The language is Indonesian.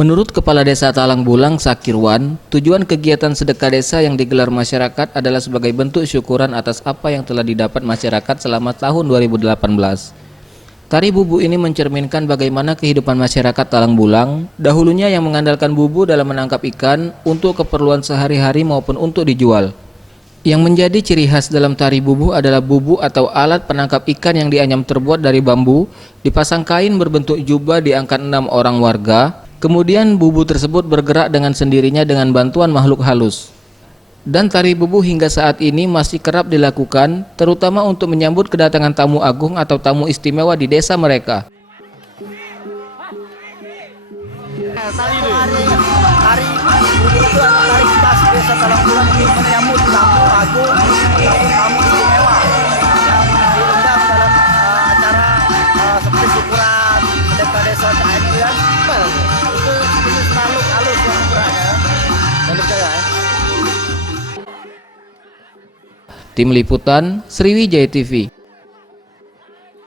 Menurut Kepala Desa Talang Bulang, Sakirwan, tujuan kegiatan sedekah desa yang digelar masyarakat adalah sebagai bentuk syukuran atas apa yang telah didapat masyarakat selama tahun 2018. Tari bubu ini mencerminkan bagaimana kehidupan masyarakat Talang Bulang, dahulunya yang mengandalkan bubu dalam menangkap ikan untuk keperluan sehari-hari maupun untuk dijual. Yang menjadi ciri khas dalam tari bubu adalah bubu atau alat penangkap ikan yang dianyam terbuat dari bambu, dipasang kain berbentuk jubah diangkat 6 orang warga. Kemudian bubu tersebut bergerak dengan sendirinya dengan bantuan makhluk halus. Dan tari bubu hingga saat ini masih kerap dilakukan, terutama untuk menyambut kedatangan tamu agung atau tamu istimewa di desa mereka. Tari bubu itu adalah tari khas desa Talang Bulang untuk menyambut tamu agung ataupun tamu istimewa yang diundang dalam acara seperti syukuran, sedekah desa, tahlilan. Itu jenis makhluk halus yang berada dan percaya. Tim Liputan Sriwijaya TV.